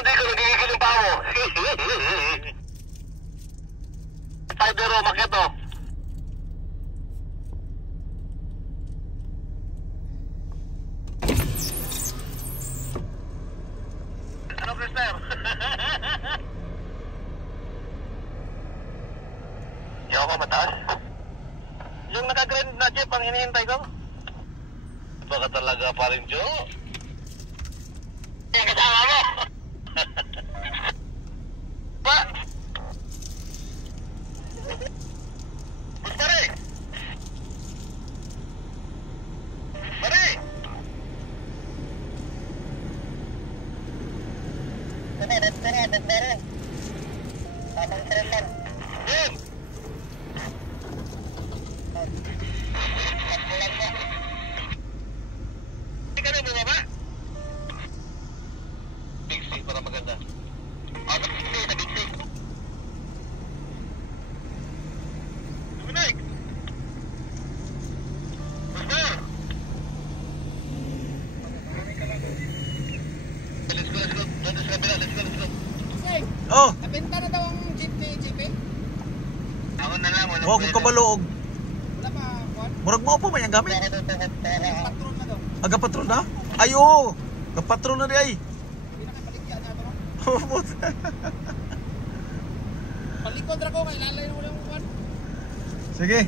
hindi ko nagigigil yung paa mo. Spider, umakyat o. Ano, Krister? Yaw ka mataas? Yung naka-green na jeep ang hinihintay ko? Baka talaga pa rin, Joe. Yung kasama mo! Pa! Pare! Pare! Pare! Tamang tren lang. Yun! Hindi ka na bumaba? Big C para maganda. Big C. Dominic! Master! Let's go. Let's go. Oh! Nabenta na daw ang jeep ni JP? Ako na lang. Oh, kung kabaloog. Wala pa, Juan? Murag mo pa may ang gamit? Patrol na daw. Aga patrol na? Ay, oo! Kapatrol na di ay. Hindi na kayo paligyan niya ito, no? Oh, Palikod ra ko, kailalay mo lang, Juan. sige.